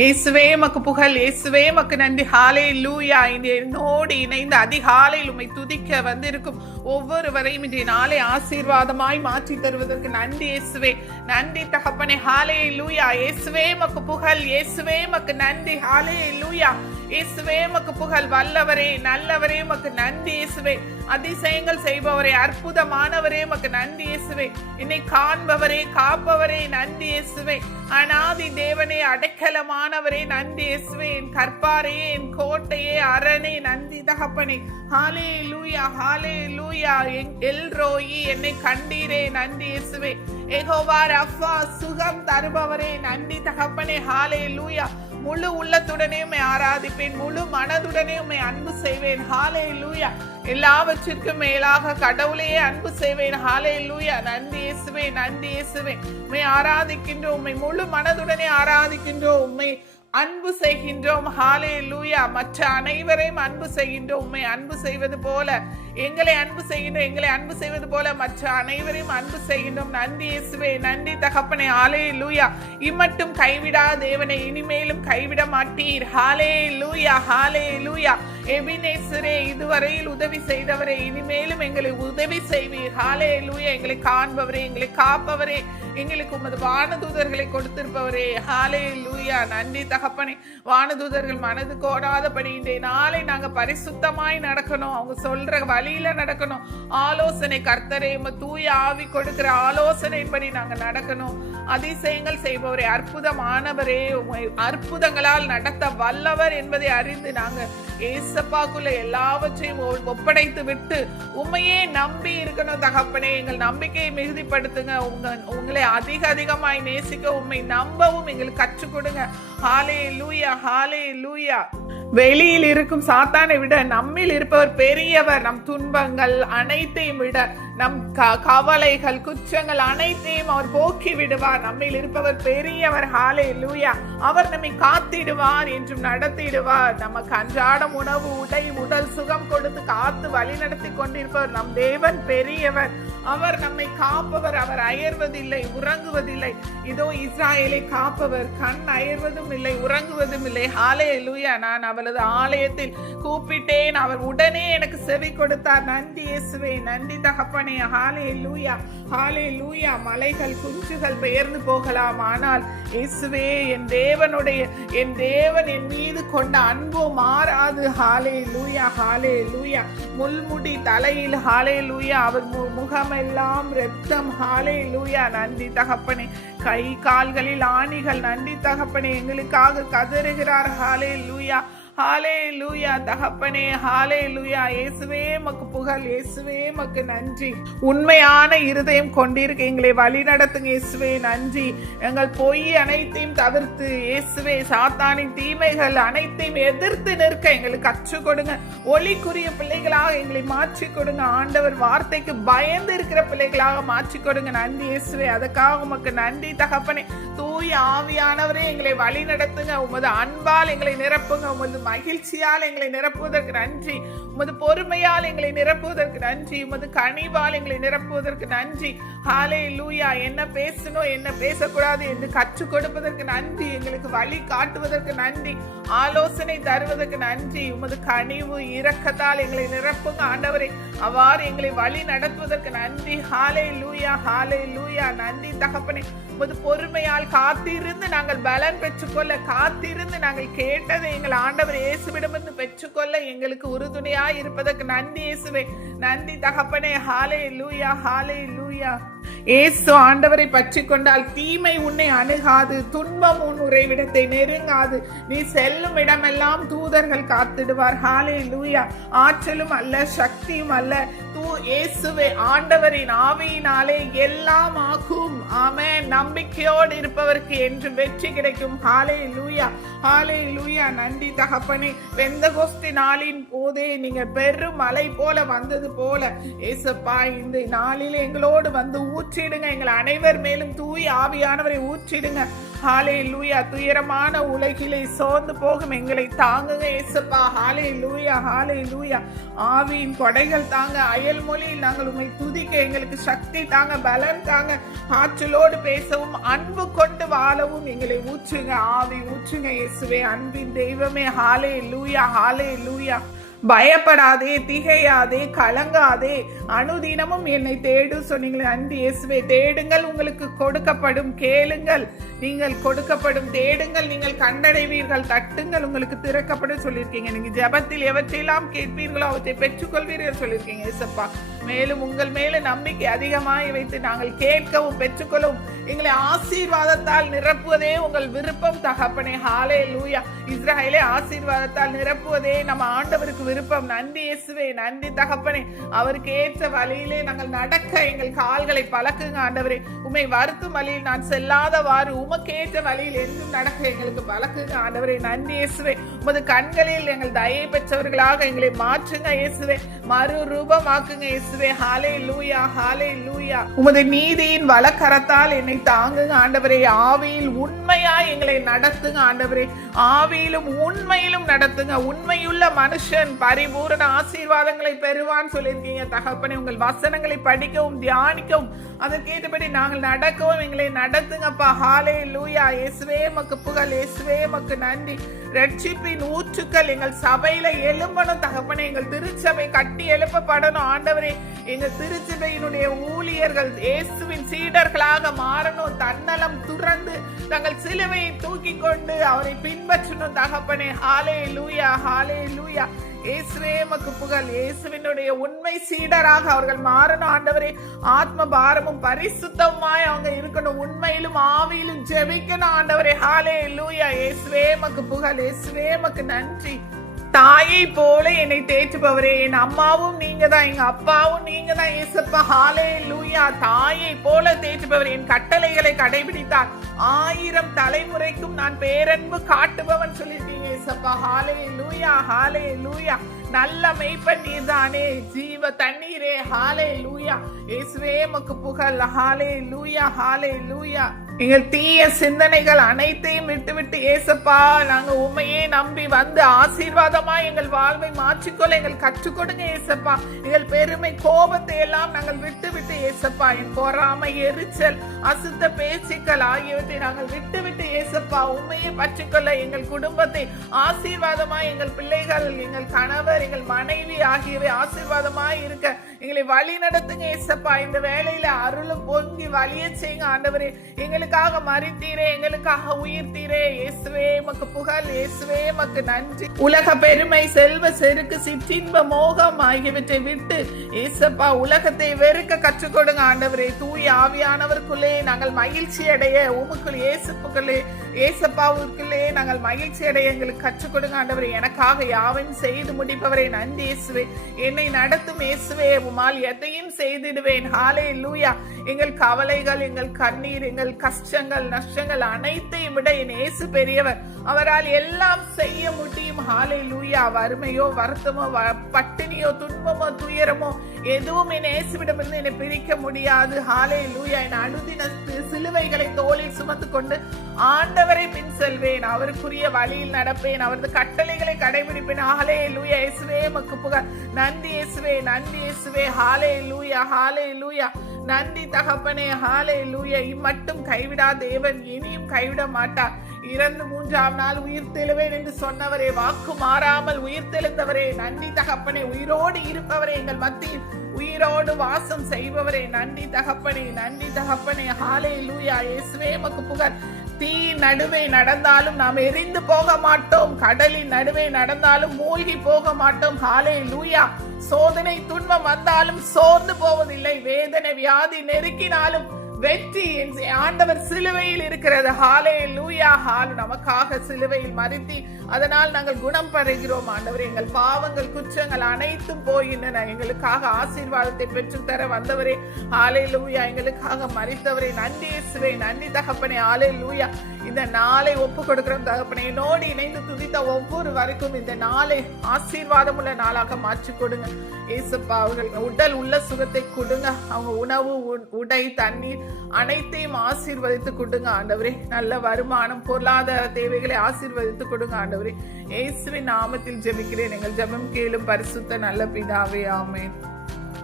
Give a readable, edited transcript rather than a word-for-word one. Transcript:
இயேசுவே மக்கு புகழ், இயேசுவே மக்கு நன்றி. ஹல்லேலூயா. என்னோடு இணைந்து அதிகாலையில் உம்மை துதிக்க வந்திருக்கும் ஒவ்வொருவரையும் இன்றைய நாளை ஆசீர்வாதமாய் மாற்றி தருவதற்கு நன்றி இயேசுவே. நன்றி தகப்பனே. ஹல்லேலூயா. இயேசுவே மக்கு புகழ், இயேசுவே மக்கு நன்றி. ஹல்லேலூயா. இயேசுவே மக்கு புகழ். வல்லவரே, நல்லவரே மக்கு நன்றி இயேசுவே. அதிசயங்கள் செய்பவரே, அற்புதமானவரே மக்கு நன்றி இயேசுவே. என்னை காண்பவரே, காப்பவரே நன்றி இயேசுவே. அநாதி தேவனே, அடைக்கலமானவரே நன்றி இயேசுவே. என் கற்பாரையே, என் கோட்டையே, அரணே நன்றி தகப்பனே. ஹல்லேலூயா, ஹல்லேலூயா. எல்ரோயி, என்னை கண்டீரே நன்றி இயேசுவே. யெகோவா ரஃபா, சுகம் தருபவரே நன்றி தகப்பனே. ஹல்லேலூயா. முழு உள்ளத்துடனே உம்மை ஆராதிப்பேன், முழு மனதுடனே உம்மை அன்பு செய்வேன். ஹல்லேலூயா. எல்லாவற்றிற்கும் மேலாக கடவுளையே அன்பு செய்வேன். ஹல்லேலூயா. நன்றி இயேசுவே, நன்றி இயேசுவே. உம்மை ஆராதிக்கின்றோம், உம்மை முழு மனதுடனே ஆராதிக்கின்றோம், உம்மை அன்பு செய்கின்றோம். ஹல்லேலூயா. மற்ற அனைவரையும் அன்பு செய்கின்றோம். உம்மை அன்பு செய்வது போல எங்களை அன்பு செய்கின்றோம், எங்களை அன்பு செய்வது போல மற்ற அனைவரையும் அன்பு செய்கின்றோம். நன்றி இயேசுவே, நன்றி தகப்பனே. ஹல்லேலூயா. இம்மட்டும் கைவிடா தேவனை, இனிமேலும் கைவிட மாட்டீர். ஹல்லேலூயா, ஹல்லேலூயா. எபினேசரே, இதுவரையில் உதவி செய்தவரே, இனிமேலும் எங்களை உதவி செய்வீர். ஹல்லேலூயா. எங்களை காண்பவரே, எங்களை காப்பவரே, எங்களுக்கு உமது வானதூதர்களை கொடுத்திருப்பவரே. ஹல்லேலூயா. நன்றி தகப்பனே. வானதூதர்கள் மனது கோடாதபடி இன்றைய நாளை நாங்க பரிசுத்தமாய் நடக்கணும், அவங்க சொல்ற வழியில நடக்கணும். ஆலோசனை கர்த்தரே, தூய ஆவி கொடுக்கிற ஆலோசனைப்படி நாங்க நடக்கணும். அதிசயங்கள் செய்பவரே, அற்புதமானவரே, அற்புதங்களால் நடத்த வல்லவர் என்பதை அறிந்து நாங்க ஏசப்பாக்குள்ள எல்லாவற்றையும் ஒப்படைத்து விட்டு உண்மையே நம்பி இருக்கணும் தகப்பனே. எங்கள் நம்பிக்கையை மிகுதிப்படுத்துங்க. உங்களை அதிகமாய் நேசிக்க உண்மை நம்பவும் எங்களுக்கு கற்றுக் கொடுங்க. ஹல்லேலூயா, ஹல்லேலூயா. வெளியில் இருக்கும் சாத்தானை விட நம்மில் இருப்பவர் பெரியவர். நம் துன்பங்கள் அனைத்தையும் விட, நம் கவலைகள், குற்றங்கள் அனைத்தையும் அவர் போக்கி விடுவார். நம்மில் இருப்பவர் பெரியவர். ஹல்லேலூயா. அவர் நம்மை காத்திடுவார், என்றும் நடத்திடுவார். நமக்கு அன்றாடம் உணவு, உடை, உடல் சுகம் கொடுத்து காத்து வழி நடத்தி கொண்டிருப்பவர் நம் தேவன் பெரியவர். அவர் நம்மை காப்பவர். அவர் அயர்வதில்லை, உறங்குவதில்லை. இதோ இஸ்ராயேலை காப்பவர், கண் அயர்வதும் இல்லை, உறங்குவதும் இல்லை. ஹல்லேலூயா. நான் அவளது ஆலயத்தில் கூப்பிட்டேன், அவர் உடனே எனக்கு செவி கொடுத்தார். நன்றி இயேசுவே, நன்றி தகப்பனே. ஹல்லேலூயா, ஹல்லேலூயா. மலைகள், குன்றுகள் பெயர்ந்து போகலாம், ஆனால் இயேசுவே என் தேவன் என் மீது கொண்ட அன்பு மாறாது. ஹல்லேலூயா, ஹல்லேலூயா. முள்முடி தலையில். ஹல்லேலூயா. அவர் முகமெல்லாம் இரத்தம். ஹல்லேலூயா. நன்றி தகப்பனே. கை கால்களில் ஆணிகள். நன்றி தகப்பனே. எங்களுக்காக கதறுகிறார். ஹல்லேலூயா, ஹல்லேலூயா தகப்பனே. ஹல்லேலூயா. இயேசுவே மக்கு புகழ், இயேசுவே மக்கு நன்றி. உண்மையான இருதயம் கொண்டிருக்க எங்களை வழி நடத்துங்க இயேசுவே. நன்றி. எங்கள் பொய் அனைத்தையும் தவிர்த்து இயேசுவே சாத்தானின் தீமைகள் அனைத்தையும் எதிர்த்து நிற்க எங்களுக்கு கற்றுக் கொடுங்க. ஒளிக்குரிய பிள்ளைகளாக எங்களை மாற்றி கொடுங்க. ஆண்டவர் வார்த்தைக்கு பயந்து இருக்கிற பிள்ளைகளாக மாற்றி கொடுங்க. நன்றி இயேசுவே. அதுக்காக உமக்கு நன்றி தகப்பனே. தூய ஆவியானவரே எங்களை வழி நடத்துங்க. உமது அன்பால் எங்களை நிரப்புங்க. உமது மகிழ்ச்சியால் எங்களை நிரப்புவதற்கு நன்றி. உமது பொறுமையால் எங்களை நிரப்புவதற்கு நன்றி. உமது கனிவால் எங்களை நிரப்புவதற்கு நன்றி. ஹல்லேலூயா. என்ன பேசணும், என்ன பேசக்கூடாது என்று கற்றுக் கொடுப்பதற்கு நன்றி. எங்களுக்கு வழி காட்டுவதற்கு நன்றி. ஆலோசனை தருவதற்கு நன்றி. உமது கனிவு இரக்கத்தால் எங்களை நிரப்புங்க ஆண்டவரே. அவ்வாறு எங்களை வழி நடத்துவதற்கு நன்றி. ஹல்லேலூயா, ஹல்லேலூயா. நன்றி தகப்பனே. உமது பொறுமையால் காத்திருந்து நாங்கள் பலன் பெற்றுக்கொள்ள, காத்திருந்து நாங்கள் கேட்டதை எங்கள் ஆண்டவர் இயேசுவிடமிருந்து பெற்றுக்கொள்ள எங்களுக்கு உறுதுணையாய் இருப்பதற்கு நன்றி இயேசுவே. நன்றி தகப்பனே. ஹல்லேலூயா, ஹல்லேலூயா. இயேசு ஆண்டவரை பற்றி கொண்டால் தீமை உன்னை அணுகாது, துன்பம் உன் உறைவிடத்தை நெருங்காது. நீ செல்லும் இடமெல்லாம் தூதர்கள் காத்திடுவார். ஹல்லேலூயா. ஆற்றலும் அல்ல, சக்தியும் அல்ல, இயேசுவே ஆண்டவரின் ஆவியினாலே எல்லாம் ஆகும். ஆமென். நம்பிக்கையோடு இருப்பவருக்கு என்று வெற்றி கிடைக்கும். ஹல்லேலூயா, ஹல்லேலூயா. நன்றி தகப்பனே. பெந்தகோஸ்து நாளின் போதே நீங்க பெரும் மலை போல வந்தது போல ஏசப்பா இந்த நாளில் எங்களோடு வந்து ஊற்றிடுங்க. எங்கள் அனைவர் மேலும் தூய் ஆவியானவரை ஊற்றிடுங்க. ஹalleluya. துயரமான உலகிலே சோர்ந்து போகும் எங்களை தாங்குங்க இயேசுப்பா. ஹalleluya, ஹalleluya. ஆவியின் கொடைகள் தாங்க. அயல் மொழியில் நாங்கள் உம்மை துதிக்க எங்களுக்கு சக்தி தாங்க, பலன் தாங்க. ஆற்றலோடு பேசவும் அன்பு கொண்டு வாழவும் எங்களை ஊற்றுங்க. ஆவி ஊற்றுங்க இயேசுவே, அன்பின் தெய்வமே. ஹalleluya, ஹalleluya. பயப்படாதே, திகையாதே, கலங்காதே, அனுதினமும் என்னை தேடு சொன்னீங்களே. நன்றி இயேசுவே. தேடுங்கள், உங்களுக்கு கொடுக்கப்படும். கேளுங்கள், நீங்கள் கொடுக்கப்படும். தேடுங்கள், நீங்கள் கண்டடைவீர்கள். தட்டுங்கள், உங்களுக்கு திறக்கப்படும் சொல்லியிருக்கீங்க. நீங்க ஜெபத்தில் எவற்றையெல்லாம் கேட்பீர்களோ அவற்றை பெற்றுக்கொள்வீர்கள் சொல்லியிருக்கீங்க இயேசப்பா. மேலும் உங்கள் மேல நம்பிக்கை அதிகமாய் வைத்து நாங்கள் கேட்கவும் பெற்றுக்கொள்ளவும் எங்களை ஆசீர்வாதத்தால் நிரப்புவதே உங்கள் விருப்பம் தகப்பனே. ஹalleluya. இஸ்ரவேலை ஆசீர்வாதத்தால் நிரப்புவதே நம்ம ஆண்டவருக்கு விருப்பம். நன்றி இயேசுவே, நன்றி தகப்பனே. அவருக்கு ஏற்ற வழியிலே நாங்கள் நடக்க எங்கள் கால்களை பழக்குங்க ஆண்டவரே. உம்மை வருத்தும் வழியில் நான் செல்லாதவாறு உமக்கு ஏற்ற வழியில் என்றும் நடக்க எங்களுக்கு பழக்குங்க ஆண்டவரே. நன்றி இயேசுவே. உமது கண்களில் எங்கள் தயை பெற்றவர்களாக எங்களை மாற்றுங்க இயேசுவே. மறு ரூபமாக்குங்க இயேசுவே. ஹalleluya, ஹalleluya. உமது நீதியின் வலக்கரத்தால் என்னை தாங்குங்க ஆண்டவரே. ஆவியில் உண்மையாய் எங்களை நடத்துங்க ஆண்டவரே. ஆவியிலும் உண்மையிலும் நடத்துங்க. உண்மையுள்ள மனுஷன் பரிபூரண ஆசீர்வாதங்களை பெறுவான் சொல்லியிருக்கீங்க தகப்பனே. உங்கள் வசனங்களை படிக்கவும் தியானிக்கவும் அதற்கேற்றபடி நாங்கள் நடக்கவும் எங்களை நடத்துங்கப்பா. ஹalleluya. இயேசுவே மக்கு புகழ், இயேசுவே மக்கு நன்றி. ரட்சிப்பின் ஊற்றுக்கள் எங்கள் சபையில எழும்பணும் தகப்பனே. எங்கள் திருச்சபை கட்டி எழுப்பப்படணும் ஆண்டவரே. எங்கள் திருச்சபையினுடைய ஊழியர்கள் இயேசுவின் சீடர்களாக மாறணும். தன்னலம் துறந்து தங்கள் சிலுவையை தூக்கி கொண்டு அவரை பின்பற்றணும் தகப்பனே. ஹalleluya, ஹalleluya. இயேசுவே மக்கு புகழ். இயேசுவினுடைய உண்மை சீடராக அவர்கள் மாறணும் ஆண்டவரே. ஆத்ம பாரமும் பரிசுத்தமாய் அவங்க இருக்கணும். உண்மையிலும் ஆவியிலும் ஜெபிக்கணும் ஆண்டவரே. ஹalleluya. இயேசுவே மக்கு புகழ், இயேசுவே மக்கு நன்றி. தாயை போல என்னை தேற்றுபவரே. என் அம்மாவும் நீங்க தான், எங்க அப்பாவும் நீங்க தான் இயேசப்பா. ஹalleluya. தாயை போல தேற்றுபவர். என் கட்டளைகளை கடைபிடித்தார் 1000 தலைமுறைக்கும் நான் பேரன்பு காட்டுபவன் சொல்லிட்டீங்க இயேசப்பா. ஹalleluya, ஹalleluya. நல்ல மெய்ப்பன் நீர்தானே, ஜீவ தண்ணீரே. ஹalleluya. இயேசுவே மக்கு புகழ். ஹalleluya, ஹalleluya. எங்கள் தீய சிந்தனைகள் அனைத்தையும் விட்டுவிட்டு ஏசப்பா நாங்க உண்மையே நம்பி வந்து ஆசீர்வாதமா எங்கள் வாழ்வை மாற்றிக்கொள்ள எங்கள் கற்றுக் கொடுங்க ஏசப்பா. எங்கள் பெருமை கோபத்தை எல்லாம் நாங்கள் விட்டு ஏசப்பா. என் பொறாமை, எரிச்சல், அசுத்த பேச்சுக்கள் ஆகியவற்றை நாங்கள் விட்டு ஏசப்பா உண்மையை பற்றிக்கொள்ள எங்கள் குடும்பத்தை ஆசீர்வாதமா, எங்கள் பிள்ளைகள், எங்கள் கணவர், எங்கள் மனைவி ஆகியவை ஆசீர்வாதமாய் இருக்க எங்களை வழி நடத்துங்க ஏசப்பா. இந்த வேளையில அருளும் பொங்கி வழிய செய்யுங்க ஆண்டவரே. எங்களுக்காக மரித்தீரே, எங்களுக்காக உயிர்த்தீரே. இயேசுவே மக்கு புகழ், இயேசுவே மக்கு நன்றி. உலக பெருமை, செல்வ செருக்கு, சிற்றின்ப மோகம் ஆகியவற்றை விட்டு ஏசப்பா உலகத்தை வெறுக்க கற்றுக் கொடுங்க ஆண்டவரே. தூய ஆவியானவருக்குள்ளே நாங்கள் மகிழ்ச்சி அடைய, உமக்குள் இயேசுக்குள்ளே ஏசப்பாவுக்குள்ளே நாங்கள் மகிழ்ச்சி அடைய எங்களுக்கு கற்றுக் கொடுங்க ஆண்டவரே. எனக்காக யாவையும் செய்து முடிப்பவரே நன்றி இயேசுவே. என்னை நடத்தும் இயேசுவே, உம்மால் எதையும் செய்திடுவேன். ஹalleluya. எங்கள் கவலைகள், எங்கள் கண்ணீர், எங்கள் கஷ்டங்கள், நஷ்டங்கள் அனைத்தையும் விட என் இயேசு பெரியவர். அவரால் எல்லாம் செய்ய முடியும். ஹalleluya. வறுமையோ, வருத்தமோ, பட்டினியோ, துன்பமோ, துயரமோ எதுவும் என் இயேசுவிடமிருந்து என்னை பிரிக்க முடியாது. ஹalleluya. என் அனுதின சிலுவைகளை தோளில் சுமந்து கொண்டு ஆண்டவரை பின் செல்வேன். அவருக்குரிய வழியில் நடப்பேன். அவரது கட்டளைகளை கடைபிடிப்பேன். ஹalleluya. இயேசுவே மக்கு புகழ். நன்றி இயேசுவே, நன்றி இயேசுவே. ஹalleluya, ஹalleluya. நன்றி தகப்பனே. ஹalleluya. இம்மட்டும் கைவிடா தேவன், இனியும் கைவிட மாட்டார். இறந்து 3ஆம் நாள் உயிர் தெழுவேன் என்று சொன்னவரே, வாக்கு மாறாமல் உயிர் தெழுந்தவரே, நன்றி தகப்பனே. உயிரோடு இருப்பவரே, எங்கள் மத்தியில் உயிரோடு வாசம் செய்பவரே, நன்றி தகப்பனே, நன்றி தகப்பனே. ஹalleluya. இயேசுவே மக்கு புகழ். தீ நடுவே நடந்தாலும் நாம் எரிந்து போக மாட்டோம். கடலின் நடுவே நடந்தாலும் மூழ்கி போக மாட்டோம். ஹalleluya. சோதனை துன்பம் வந்தாலும் சோர்ந்து போவதில்லை. வேதனை வியாதி நெருக்கினாலும் வெற்றி ஆண்டவர் சிலுவையில் இருக்கிறது. ஹalleluya. நமக்காக சிலுவையில் மரித்து அதனால் நாங்கள் குணம் பெறுகிறோம். ஆண்டவரே, எங்கள் பாவங்கள் குற்றங்கள் அனைத்தும் போகின்றன. எங்களுக்காக ஆசீர்வாதத்தை பெற்றுத்தர வந்தவரே, ஹalleluya. எங்களுக்காக மரித்தவரே, நன்றி இயேசுவே, நன்றி தகப்பனே. ஹalleluya. இந்த நாளை ஒப்பு கொடுக்கிறோம் தகப்பனே. என்னோடு இணைந்து துதித்த ஒவ்வொரு வரைக்கும் இந்த நாளை ஆசீர்வாதம் உள்ள நாளாக மாற்றி கொடுங்க ஏசப்பா. அவர்கள் உடல் உள்ள சுகத்தை கொடுங்க. அவங்க உணவு, உடை, தண்ணீர் அனைத்தையும் ஆசீர்வதித்து கொடுங்க ஆண்டவரே. நல்ல வருமானம், பொருளாதார தேவைகளை ஆசீர்வதித்து கொடுங்க ஆண்டவரே. இயேசுவின் நாமத்தில் ஜெபிக்கிறேன். எங்கள் ஜெபம் கேளும் பரிசுத்த நல்ல பிதாவே. ஆமென்.